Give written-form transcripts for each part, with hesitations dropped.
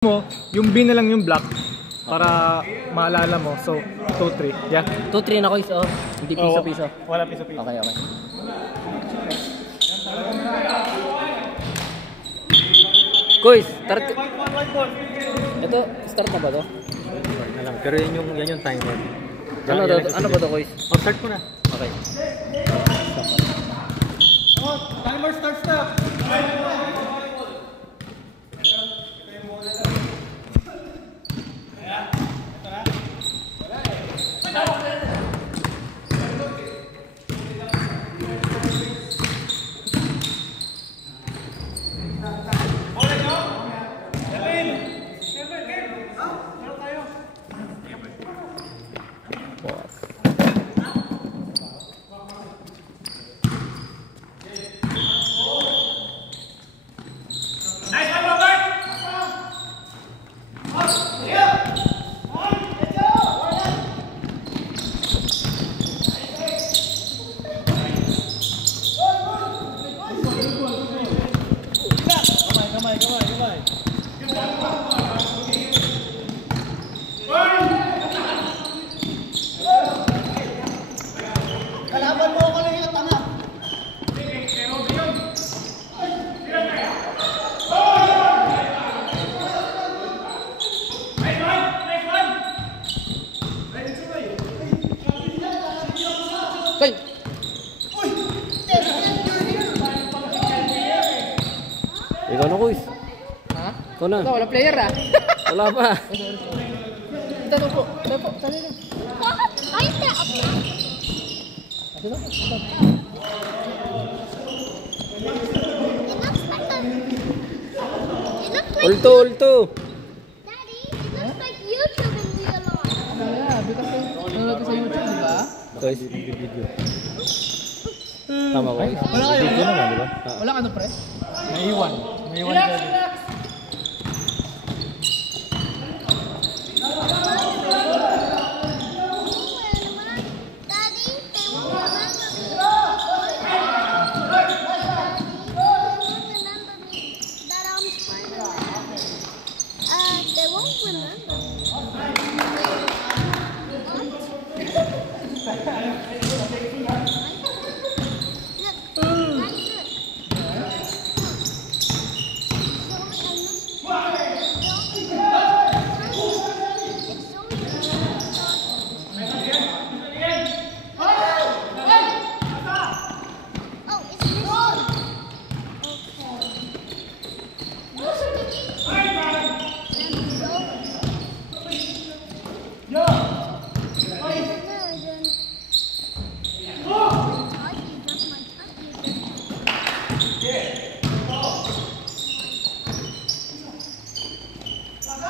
mo, yung B na lang yung block para maalala mo. So, 2-3. Yeah. 2-3 na ko iso. Hindi piso-piso. Wala piso-piso. Okay. Kuys, start. Ito, start na ba to? Alam, pero yan yung timer. Ano ba to, Kuys? Start mo na. Okay. Timer starts na. Kalaban mo ako lang yung tanga. Kay! Ikaw na, Kuys. Ha? Ikaw na. Wala player ah. Wala pa. Ito po. Tali na. Ay, hindi. Ulto. Daddy, it looks like YouTube in real life. Yeah, because nanonood sa YouTube, di ba? Kuys. Tama, Kuys. Wala kayo. Video naman, di ba? Wala ka no, pre? May iwan. Daddy, they won't remember me. That I'm Spider-Man. They won't remember me.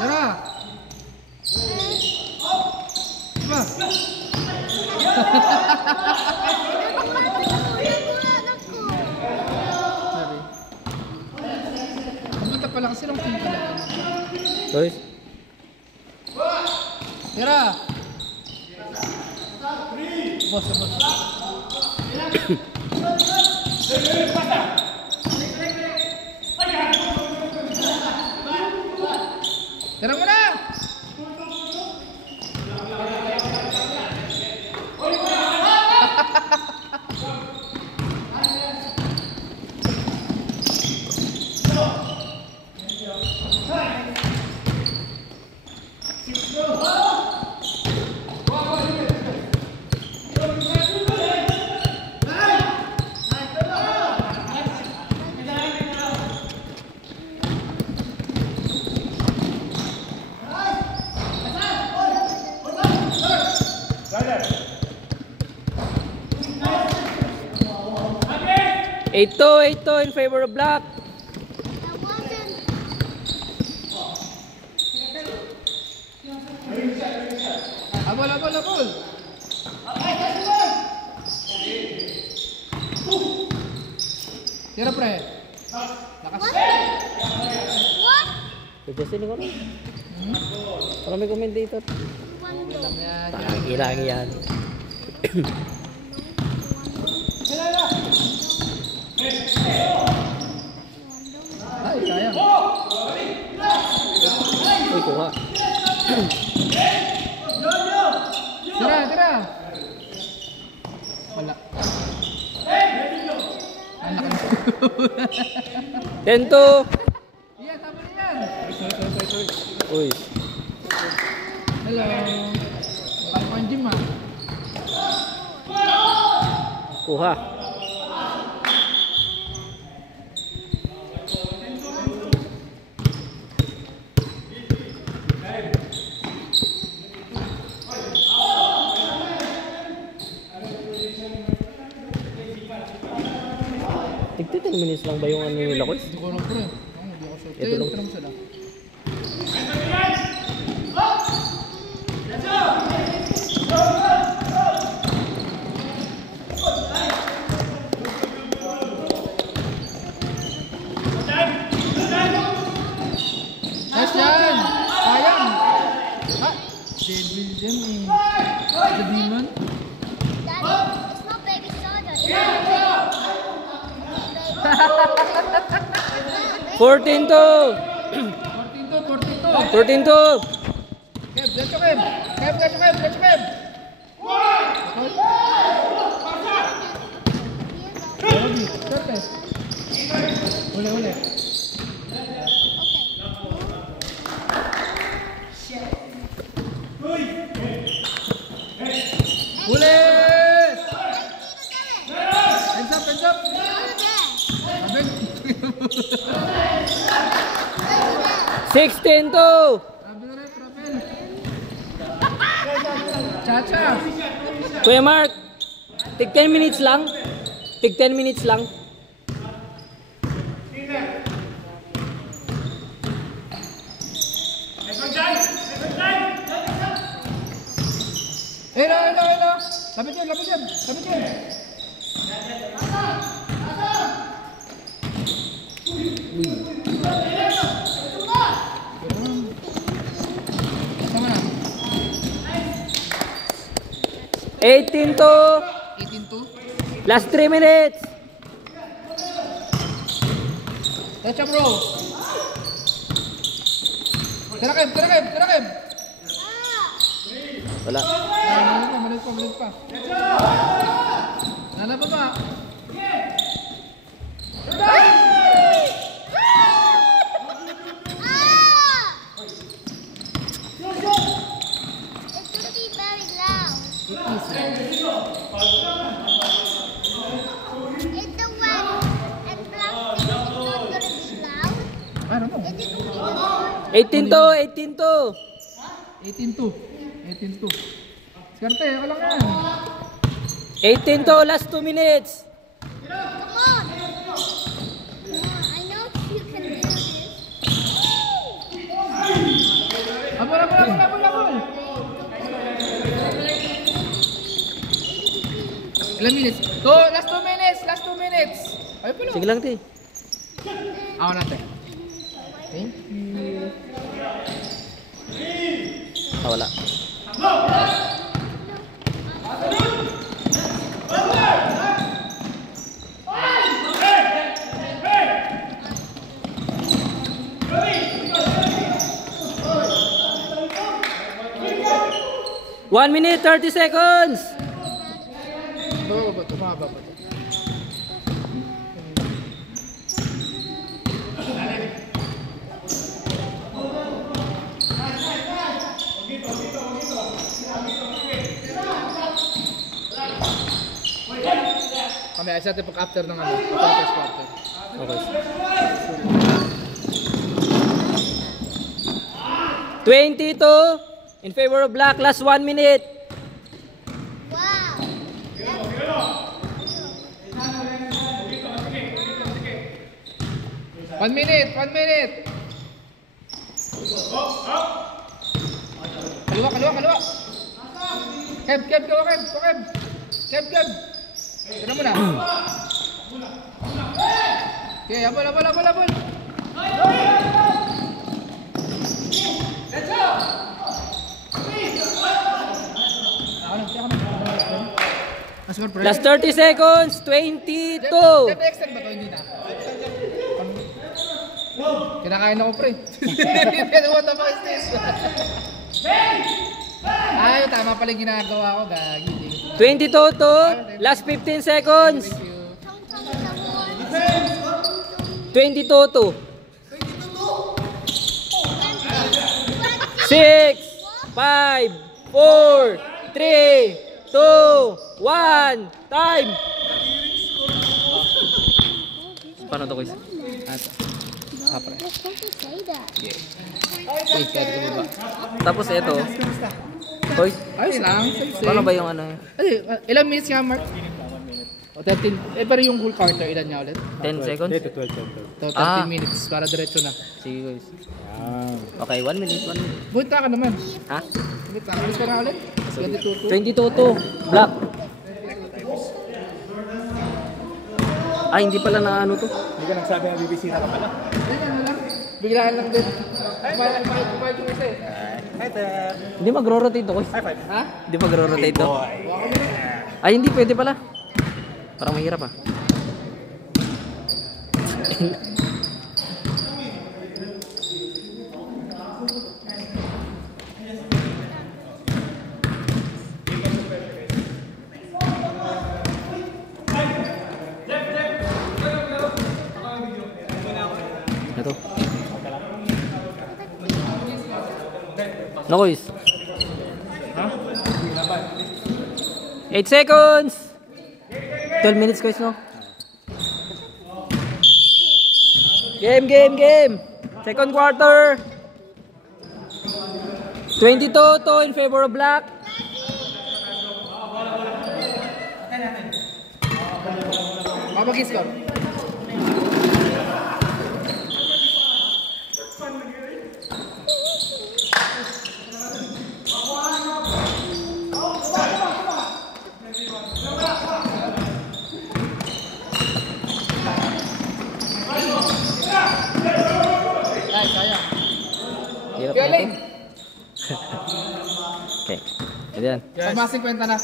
Tara! Diba? Sorry. Pumunta pala kasi lang team pala. Kuys. Tara! Boss. Tara mo na! Ito in favor of black. Abol! Tira pre! Lakas! What? Pagkasin ko rin. Para may commentator. Alam yan. Ilang yan. Ay, sayang. Kuha. Tira. Wala. Anak ka. 10-2. Iya, tama na yan. Uy. Hello. Parang pang gym ah. Kuha. Tigti 10 minutes lang ba yung ano nila ko? Hindi ko alam pre. Hindi ako sure. Ito lang. Tira mo sila. Nice yan! Sayang! Ah! Devil dyan eh. The demon? Daddy, it's not baby soda. It's 14-2. 14-2. 14-2. Kev, let's go Kev! Kev! Robbie, swerte. Uli. Uli! Hands up! Abeng. 16-2. Sabi na rin, Propel. Chacha! Kuya Mark, tig 10 minutes lang. Tig 10 minutes lang. Hello! Lapit yan! Tama na. 18-2. 18-2. Last 3 minutes. Let's bro. Tira Kev. Wala. Malit pa. Nalaban pa. It's gonna be very loud. It's the one and black thing. It's not gonna be loud. I don't know. Is it gonna 18-2. 18-2. Skarte, ako lang yan. 18-2. Last 2 minutes. Come on! I know you can do this. Abol. Ilang minutes? Last 2 minutes. Ay pala. Sige lang, ti. Ako natin. Thank you. Wala. One minute, 30 seconds. Tumaba ba ito? Kami, isa natin pag-after ng ano, first quarter. Okay. 22 in favor of black. Last 1 minute. Wow! 1 minute. Kaliwa. Kev. Tira mo na. Okay, abol. Last 30 seconds. 22. Extend ba ito? Hindi na. Kinakain ako, pre. Hindi mo ito makistis. Ay, tama pala yung ginagawa ko, gagi. 22 to last 15 seconds. Thank you. 22 to 6 5 4 3 2 1 time. Paano to, guys? Pre. Say that. Wait, kaya ko ba? Tapos ito. Boys, Ayos lang. paano ba yung ano? Ay, ilang minutes nga, Mark? O, 13. Eh, pero yung whole quarter, ilan niya ulit? 10 seconds? Dito, 12 seconds. So, 13 Ah. minutes para diretso na. Sige, guys. Yan. Okay, 1 minute, 1 minute. Buta ka naman. Ha? Buta ka. Alis ka na ulit? 22 to. 22 to black. Ay, hindi pala na ano to. Hindi ka nagsabi na bibisita ka pala. Biglaan lang din. Kumain yung isa eh. Hi, Ter. Hindi magro-rotate to, guys. High five. Ha? Hindi magro-rotate to. Ay, hindi pwede pala. Parang mahirap ah. Ito. No, guys. 8 seconds. 12 minutes, guys, no? Game. Second quarter. 22 to in favor of black. Mapag-score. Ay, kaya. Hirap Kaya na lane. ito. Okay. Ayan. Pagmasing kwenta na.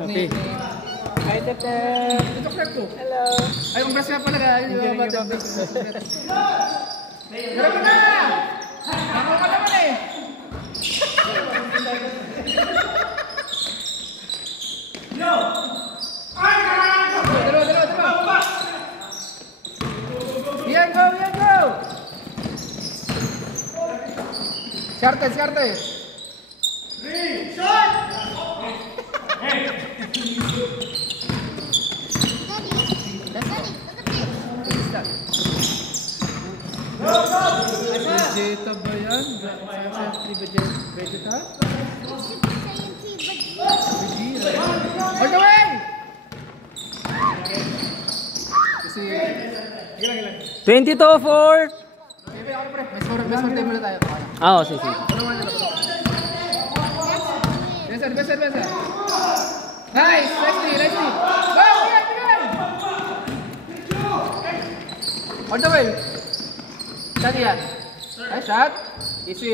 Okay. Hi, Tete. Ito, Clark ko. Hello. Ay, congrats nga pala. Meron mo na! Ako ka naman eh. Dalawa. Yan, go! Skarte. Vegeta ba yan? Vegeta? All the way! Kasi... 22 for... Bebe, ako pre. May score time muna tayo. Ah, oh, sige. Besa. Nice! Nicely! Go! Bigay! On the way! Shot yan. Nice shot. Easy.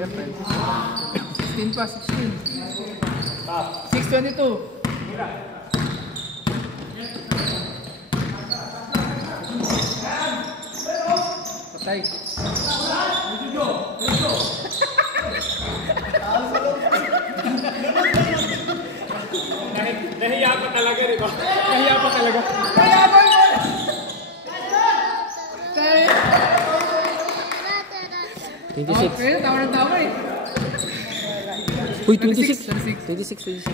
16 pa, 16. 6:22. Patay. Nahiya pa talaga, di ba? Nahiya pa talaga. Kaya ba yun? Tay. 26. Okay, tawa eh. Uy, 26. 26. 26.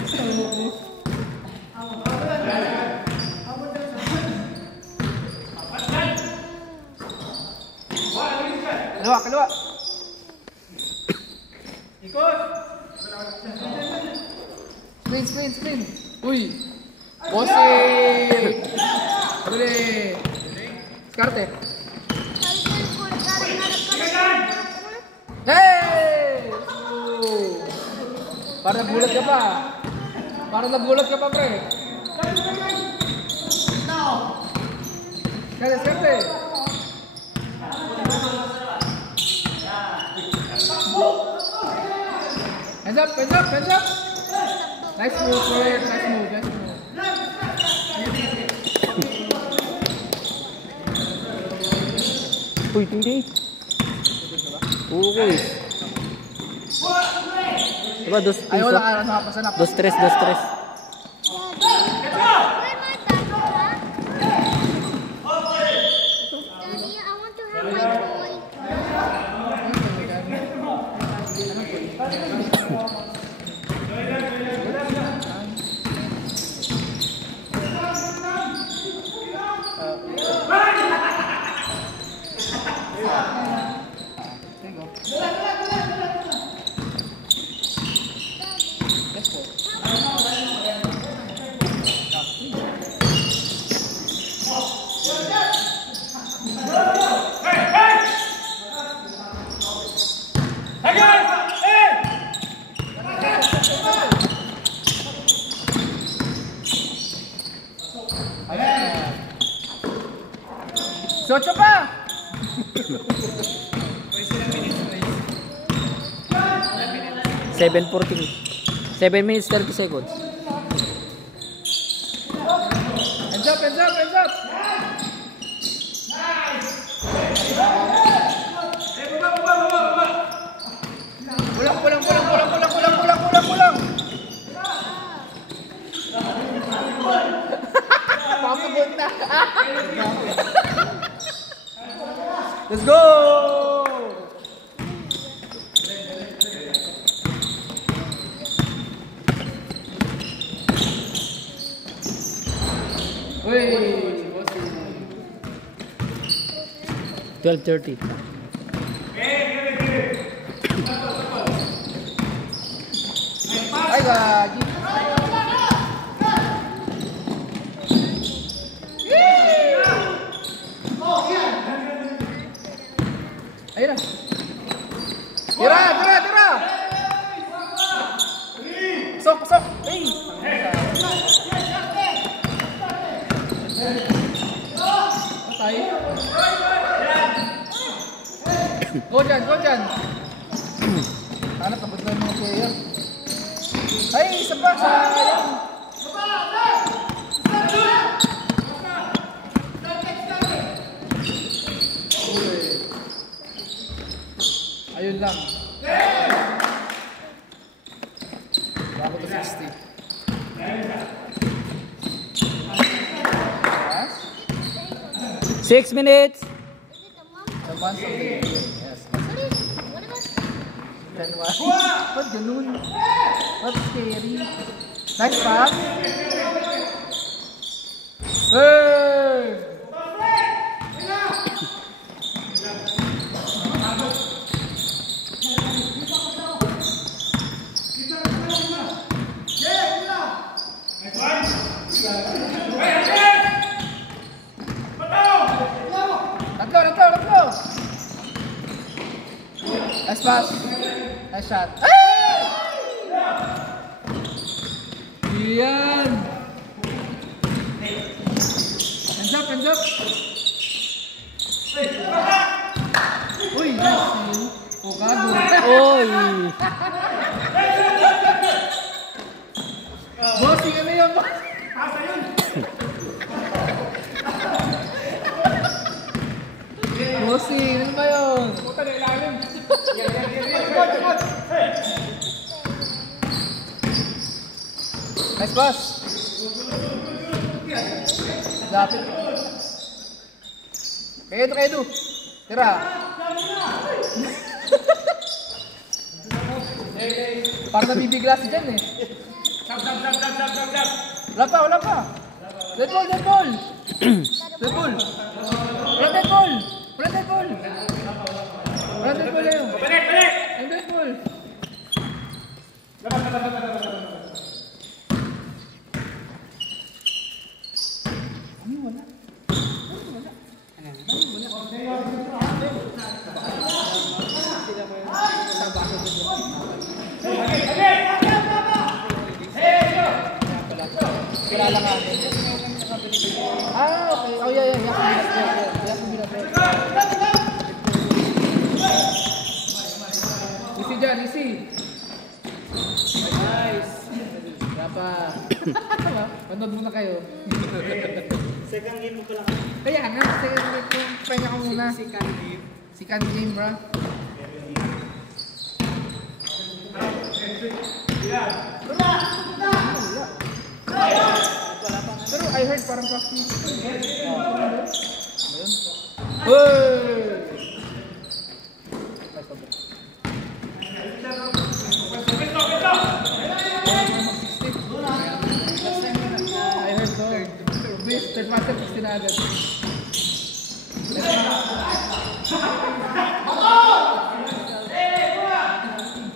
Kaliwa. Ikot. Sprint. Uy. Bossy. Dali. Skarte. Hey! Parang nagulat ka pa, pre. Skarte. Hands up. Nice move. Uy, tingdi. Okay. Diba, dos Ay, piso? wala ka nakapasa na. Dos tres, dos tres. Daddy, I want to have my toy. Socho pa! 7:14. 7 minutes 30 seconds. Hands up, hands up, hands up! Kulang, kulang, kulang, kulang, kulang, kulang, kulang, kulang, kulang! Papagod na! Let's go! Uy! 12:30. Ay, gagi! Ayun na! Tira! Tira! Tira! Sok! Sok! Ay! Patay! Go dyan! Go dyan! Hanap tapos na mga player. Ay! Isa pa! Sayang! Ayun lang. Bago to 60. Yes? 6 minutes. The months of the year. Yes. What about Then why? Ba't ganun? Ba't scary? Nice pass. Hey! Let's go! Nice pass. Nice shot. Yan! Hands up, hands up! Uy, nice steal. Pogado. Oy! Bossing, ano yun? Bossing, ano ba yun? Puta na ilalim. Nice pass. Lapit. Kayo. Tira. Parang nabibigla si Jan eh. Sab. Wala pa. Dead ball. Dead ball. Wala dead ball na yun. Balik! Ang dead ball. Kilala nga. Ah, okay. Oh, yeah. Easy dyan, easy. Nice. Kaya pa. Panood muna kayo. Second game mo pala. Kaya nga, second game ko. Pahinga ka muna. Second game, bro. Pero I heard parang practice. I heard third master 16 na agad.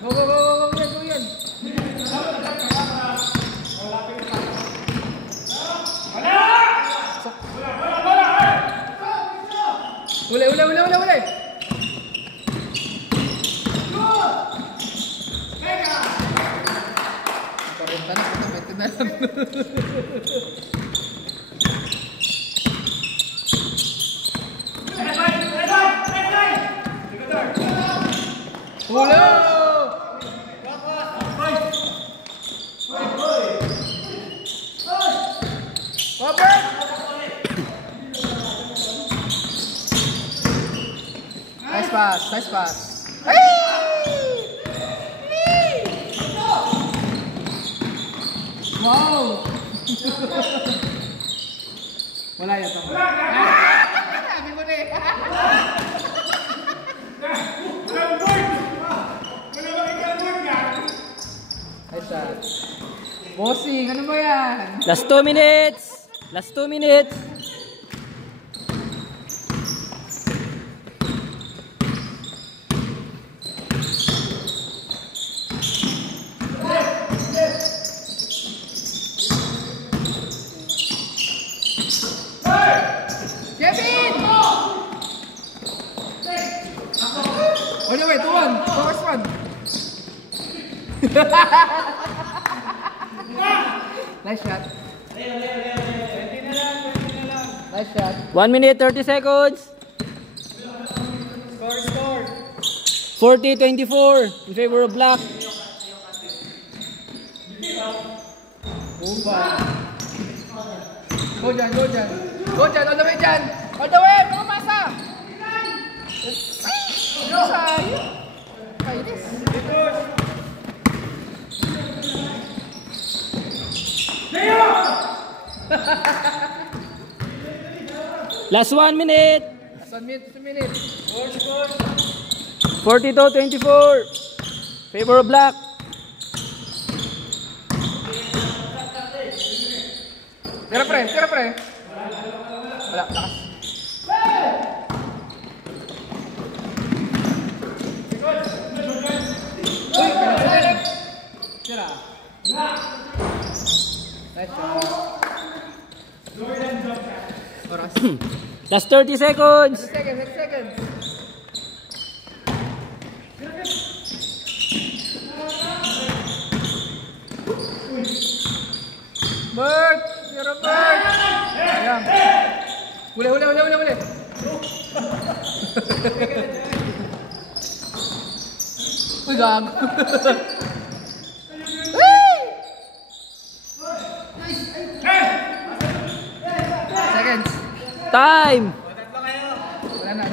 Go yan. Uli. Parinta na, pati na lang. Uli! Robert! Nice pass. Wow! Wala yan to. Sabi mo na eh. Nice shot. Bossing, ano ba yan? Last 2 minutes. Last 2 minutes. Kevin! Oh no, wait, 2-1. Focus 1. Nice shot. Nice shot. 1 minute 30 seconds. Score. 40-24 in favor of black. Go dyan. All the way dyan. All the way. Pumasa. Sayang. Kainis. Last 1 minute. Last 1 minute. 42-24 favor of black. Tira pre. Wala, lakas. Uy, tira. Nice shot. Oras. Last 30 seconds. 30 seconds. Bird! You're a bird! Ayan. Uli. Uy, gago. Seconds. Time. Wala na.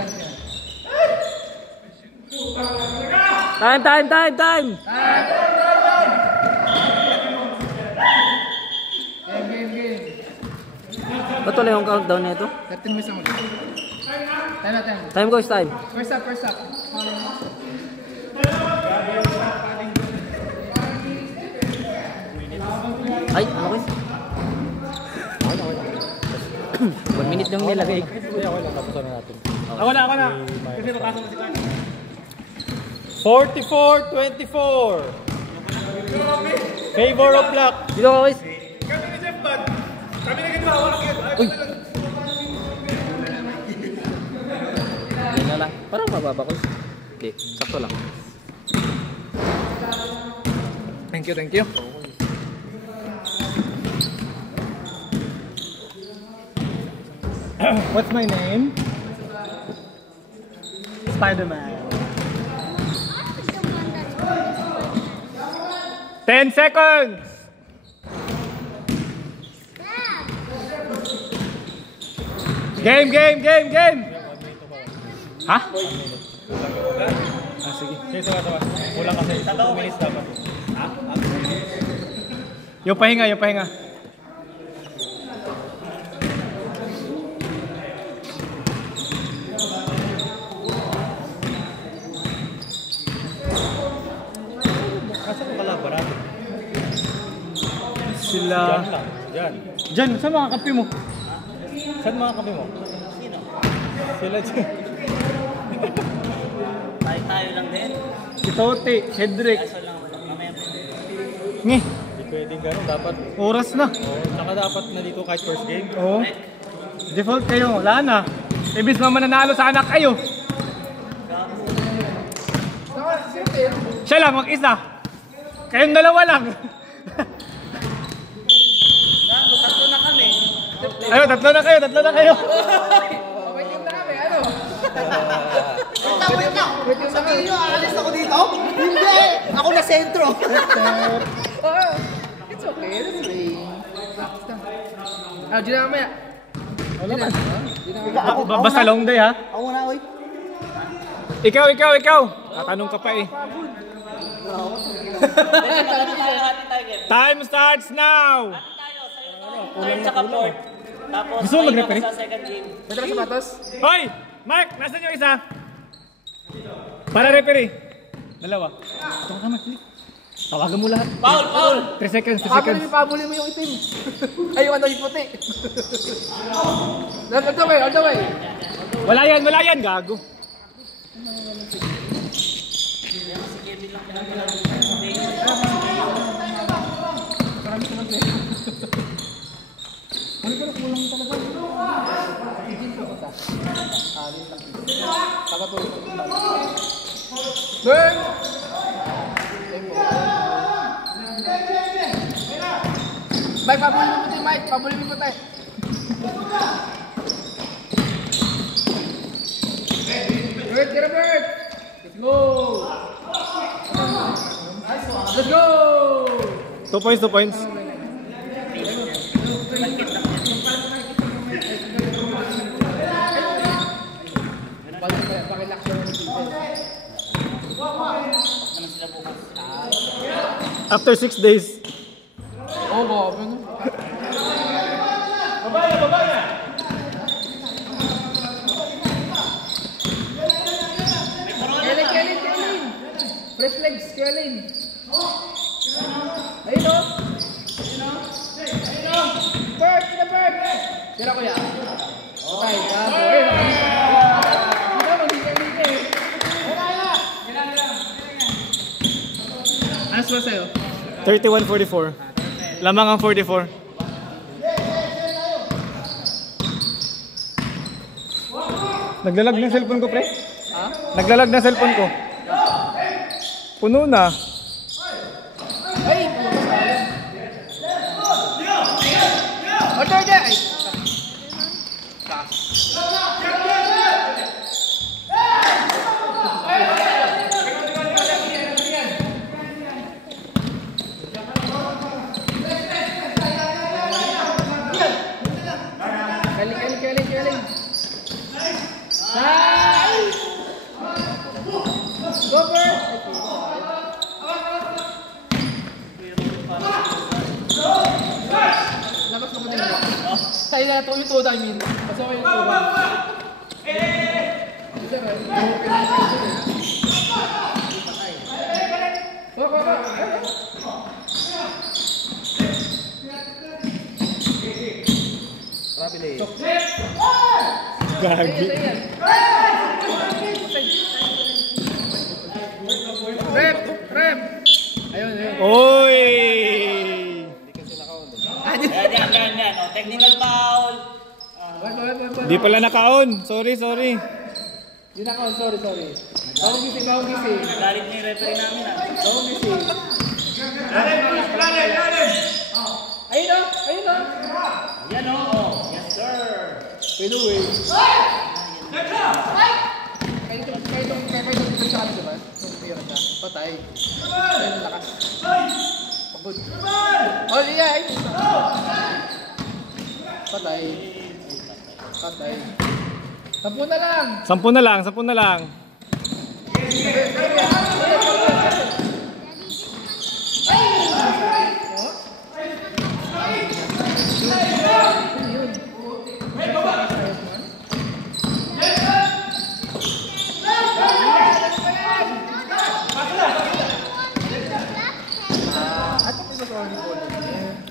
Time. Game. Ba't wala yung countdown na ito? 13 minutes lang ulit. Time. Time goes time. First up. Ay, ano kayo? 1 minute lang nilagay. Wala. Kasi papasok na si Clark. 44-24. Favor of black. Dito ka guys. Kami ni Jeff Bad. Kami na ginawa. Wala kayo. Uy. Hindi na lang. Parang mababa ko. Hindi, sakto lang. Thank you. What's my name? Spider-Man. 10 seconds! Game! Ha? Sige. Sige. Kulang kasi. 2 minutes dapat. Yung pahinga. Kasi kung kalabaran. Sila... Diyan. Diyan, saan mga kape mo? Saan mga kami mo? Sino? Sila dyan. Tayo lang din. Si Tote, Hedrick. Nge, Hindi pwedeng gano'n. Dapat. oras na. Saka dapat na dito kahit first game. Oo. Default kayo, wala na. Ibis naman nanalo sana kayo. Siya lang, mag-isa. Kayong dalawa lang. Tatlo na kami. Ayo, tatlo na kayo. Wait yung dami, ano? Wait lang. Sabihin nyo, aalis ako dito? Hindi! Ako na sentro. Oh, it's okay, let's play. Diyan na mamaya. Wala ba? Basta long day ha. Ako muna, oy. Ikaw. Tatanong ka pa eh. Time starts now. Third sa kaport. Tapos Gusto mo tayo mag-referee? naman sa second game. Pwede na sapatos? Hoy! Mark, nasan yung isa? Para referee. Dalawa. Tawag ka, Mark. Tawagan mo lahat. Foul! 3 seconds. Pabuli mo yung itim. Ay, yung ano yung puti. All the way. Wala yan, gago. Burn! Mike, pabuli mo puti, Mike. Pabuli mo puti. Bird, get a bird! Let's go! Let's go! 2 points. Pakilak siya ng After 6 days. Oo, grabe no? Kailan. Fresh legs, kailan. Ayun o. Bird, Tira ko yan. Okay, gago. Hindi naman, hindi eh. Ano sila sa'yo? 31-44. Lamang ang 44. Naglalag ng cellphone ko, pre? Ha? Naglalag na cellphone ko. Puno na. Ay! Order! Ay! Galing. Nice! Go, Bert! Labas mo din mo. Tayo na ito yung tuda, I mean. Kasi ako yung tuda. Gagi. Rep! Ayun. Oy! Yan. Oh, technical foul. Di pala naka-on. Sorry. Yun ako, sorry. Bawang gising. Galit na yung referee namin. Bawang gising. Ayun o. Yan o. Yes sir. Pwede eh. Kahit itong sa akin, diba? Itong pira siya. Patay. Ayun, lakas. Pagod. Oh, yeah. Patay. 10 na lang. 10 na lang, 10 na lang.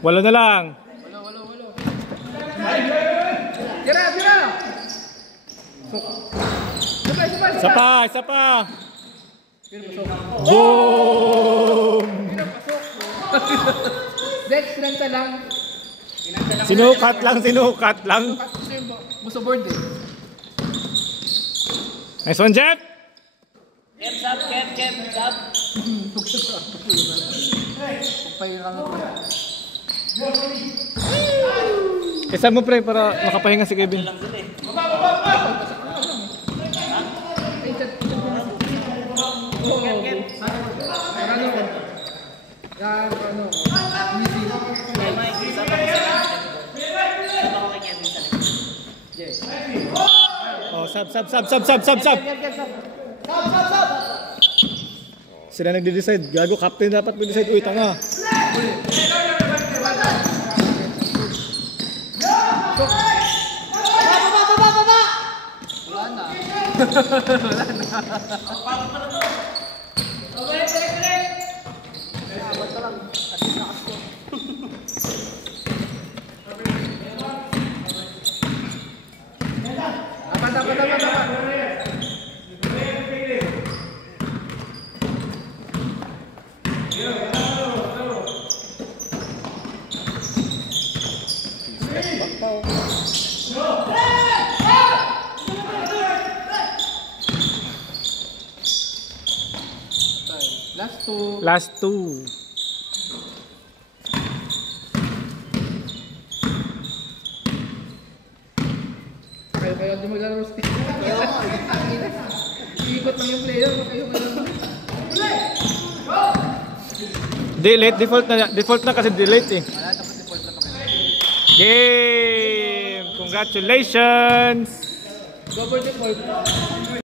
Walo na lang. Tira, tira. Isa pa, isa pa. Boom! Next, sinanta lang. Sinukat lang, sinukat lang. Kasi yung buso board eh. Nice one, Jeff! Keps up, keps up. Pagpahirang ako. Isa mo pre para makapahinga si Kevin. Oh, sab. Sila nagde-decide. Gago, captain dapat mag-decide. Uy, tanga. Last two. Kayo di maglalaro stick. Ikot lang yung player. Kayo Delete, default na kasi delete eh. Game! Congratulations! Go for default.